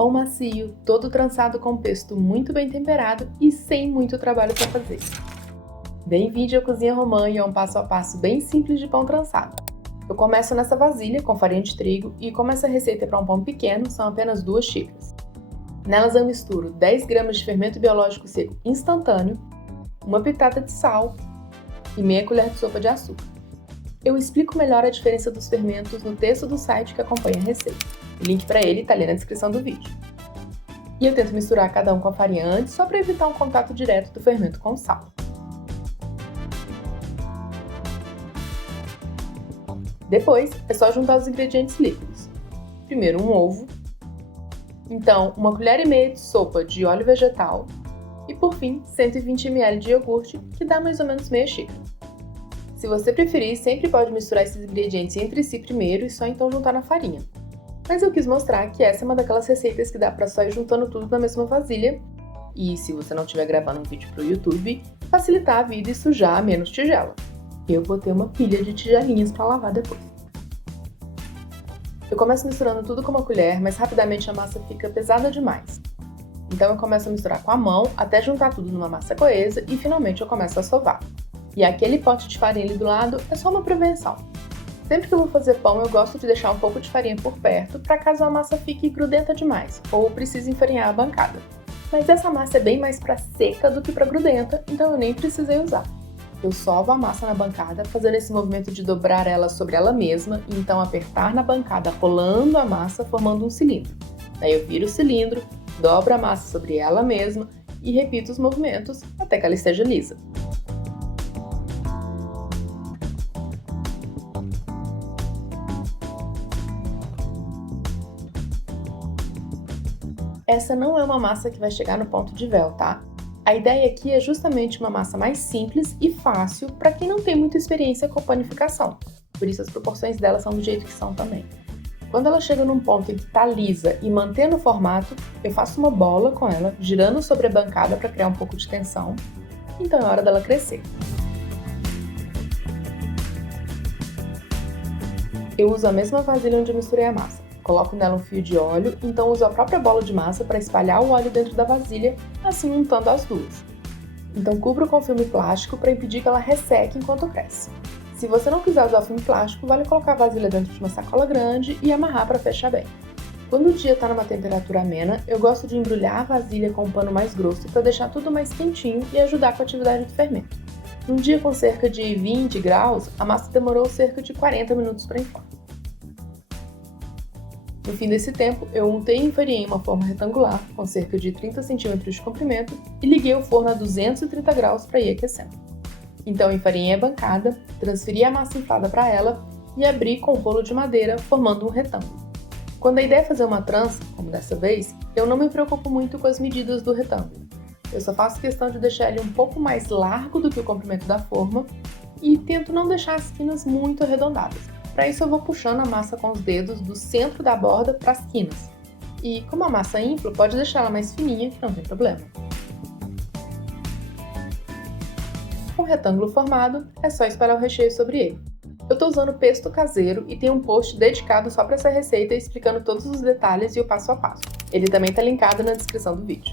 Pão macio, todo trançado com pesto muito bem temperado e sem muito trabalho para fazer. Bem-vindo à Cozinha Romã e a um passo a passo bem simples de pão trançado. Eu começo nessa vasilha com farinha de trigo e como essa receita é para um pão pequeno, são apenas 2 xícaras. Nelas eu misturo 10 gramas de fermento biológico seco instantâneo, uma pitada de sal e meia colher de sopa de açúcar. Eu explico melhor a diferença dos fermentos no texto do site que acompanha a receita. O link para ele está ali na descrição do vídeo. E eu tento misturar cada um com a farinha antes, só para evitar um contato direto do fermento com o sal. Depois, é só juntar os ingredientes líquidos. Primeiro um ovo, então 1,5 colher de sopa de óleo vegetal e por fim 120 ml de iogurte, que dá mais ou menos meia xícara. Se você preferir, sempre pode misturar esses ingredientes entre si primeiro e só então juntar na farinha. Mas eu quis mostrar que essa é uma daquelas receitas que dá pra só ir juntando tudo na mesma vasilha e, se você não estiver gravando um vídeo pro YouTube, facilitar a vida e sujar menos tigela. Eu botei uma pilha de tigelinhas pra lavar depois. Eu começo misturando tudo com uma colher, mas rapidamente a massa fica pesada demais. Então eu começo a misturar com a mão até juntar tudo numa massa coesa e finalmente eu começo a sovar. E aquele pote de farinha ali do lado é só uma prevenção. Sempre que eu vou fazer pão, eu gosto de deixar um pouco de farinha por perto, para caso a massa fique grudenta demais, ou precise enfarinhar a bancada. Mas essa massa é bem mais para seca do que para grudenta, então eu nem precisei usar. Eu sovo a massa na bancada, fazendo esse movimento de dobrar ela sobre ela mesma, e então apertar na bancada, rolando a massa, formando um cilindro. Daí eu viro o cilindro, dobro a massa sobre ela mesma, e repito os movimentos até que ela esteja lisa. Essa não é uma massa que vai chegar no ponto de véu, tá? A ideia aqui é justamente uma massa mais simples e fácil para quem não tem muita experiência com panificação. Por isso as proporções dela são do jeito que são também. Quando ela chega num ponto em que tá lisa e mantendo o formato, eu faço uma bola com ela, girando sobre a bancada para criar um pouco de tensão. Então é hora dela crescer. Eu uso a mesma vasilha onde eu misturei a massa. Coloco nela um fio de óleo, então uso a própria bola de massa para espalhar o óleo dentro da vasilha, assim untando as duas. Então cubro com filme plástico para impedir que ela resseque enquanto cresce. Se você não quiser usar o filme plástico, vale colocar a vasilha dentro de uma sacola grande e amarrar para fechar bem. Quando o dia está numa temperatura amena, eu gosto de embrulhar a vasilha com um pano mais grosso para deixar tudo mais quentinho e ajudar com a atividade do fermento. Num dia com cerca de 20 graus, a massa demorou cerca de 40 minutos para enfornar. No fim desse tempo, eu untei e enfarinhei uma forma retangular, com cerca de 30 cm de comprimento, e liguei o forno a 230 graus para ir aquecendo. Então enfarinhei a bancada, transferi a massa inflada para ela e abri com um rolo de madeira, formando um retângulo. Quando a ideia é fazer uma trança, como dessa vez, eu não me preocupo muito com as medidas do retângulo. Eu só faço questão de deixar ele um pouco mais largo do que o comprimento da forma e tento não deixar as quinas muito arredondadas. Para isso eu vou puxando a massa com os dedos do centro da borda para as quinas. E como a massa é infla, pode deixar ela mais fininha, que não tem problema. Com o retângulo formado, é só espalhar o recheio sobre ele. Eu estou usando pesto caseiro e tem um post dedicado só para essa receita explicando todos os detalhes e o passo a passo. Ele também está linkado na descrição do vídeo.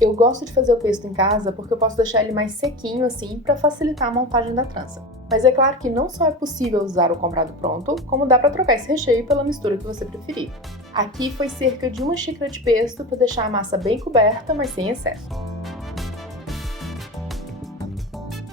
Eu gosto de fazer o pesto em casa porque eu posso deixar ele mais sequinho assim para facilitar a montagem da trança. Mas é claro que não só é possível usar o comprado pronto, como dá para trocar esse recheio pela mistura que você preferir. Aqui foi cerca de 1 xícara de pesto para deixar a massa bem coberta, mas sem excesso.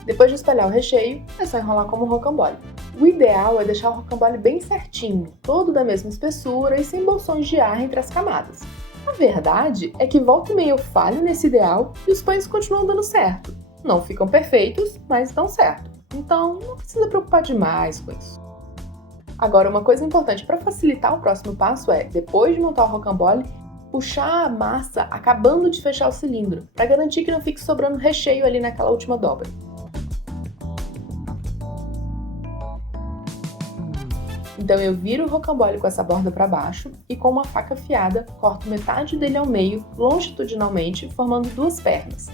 Depois de espalhar o recheio, é só enrolar como um rocambole. O ideal é deixar o rocambole bem certinho, todo da mesma espessura e sem bolsões de ar entre as camadas. A verdade é que volta e meia eu falho nesse ideal e os pães continuam dando certo. Não ficam perfeitos, mas dão certo. Então não precisa preocupar demais com isso. Agora, uma coisa importante para facilitar o próximo passo é, depois de montar o rocambole, puxar a massa acabando de fechar o cilindro, para garantir que não fique sobrando recheio ali naquela última dobra. Então eu viro o rocambole com essa borda para baixo e com uma faca afiada corto metade dele ao meio, longitudinalmente, formando 2 pernas.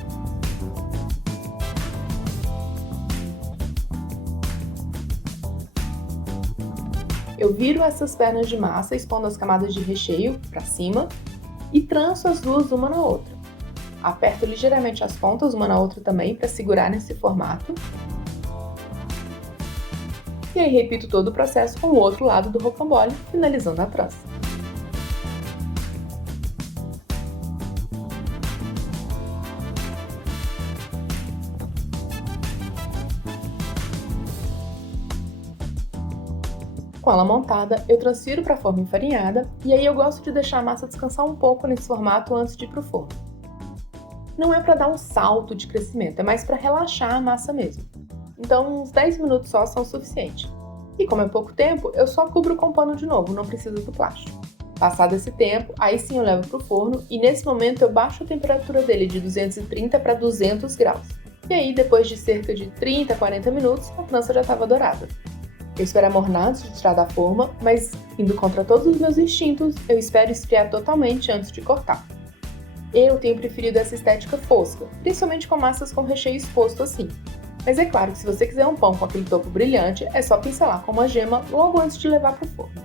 Eu viro essas pernas de massa expondo as camadas de recheio para cima e tranço as duas uma na outra. Aperto ligeiramente as pontas uma na outra também para segurar nesse formato. E aí repito todo o processo com o outro lado do rocambole, finalizando a trança. Com ela montada, eu transfiro para a forma enfarinhada e aí eu gosto de deixar a massa descansar um pouco nesse formato antes de ir para o forno. Não é para dar um salto de crescimento, é mais para relaxar a massa mesmo. Então uns 10 minutos só são o suficiente. E como é pouco tempo, eu só cubro com pano de novo, não precisa do plástico. Passado esse tempo, aí sim eu levo para o forno e nesse momento eu baixo a temperatura dele de 230 para 200 graus. E aí, depois de cerca de 30 a 40 minutos, a trança já estava dourada. Eu espero amornar antes de tirar da forma, mas indo contra todos os meus instintos, eu espero esfriar totalmente antes de cortar. Eu tenho preferido essa estética fosca, principalmente com massas com recheio exposto assim. Mas é claro que se você quiser um pão com aquele topo brilhante, é só pincelar com uma gema logo antes de levar para o forno.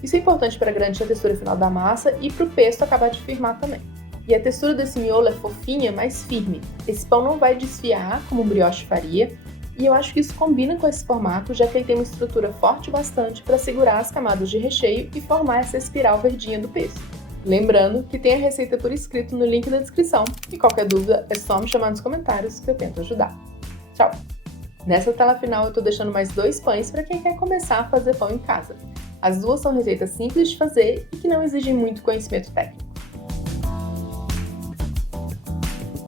Isso é importante para garantir a textura final da massa e para o pesto acabar de firmar também. E a textura desse miolo é fofinha, mas firme. Esse pão não vai desfiar como um brioche faria, e eu acho que isso combina com esse formato, já que ele tem uma estrutura forte bastante para segurar as camadas de recheio e formar essa espiral verdinha do pesto. Lembrando que tem a receita por escrito no link da descrição, e qualquer dúvida é só me chamar nos comentários que eu tento ajudar. Tchau! Nessa tela final eu tô deixando mais 2 pães para quem quer começar a fazer pão em casa. As duas são receitas simples de fazer e que não exigem muito conhecimento técnico.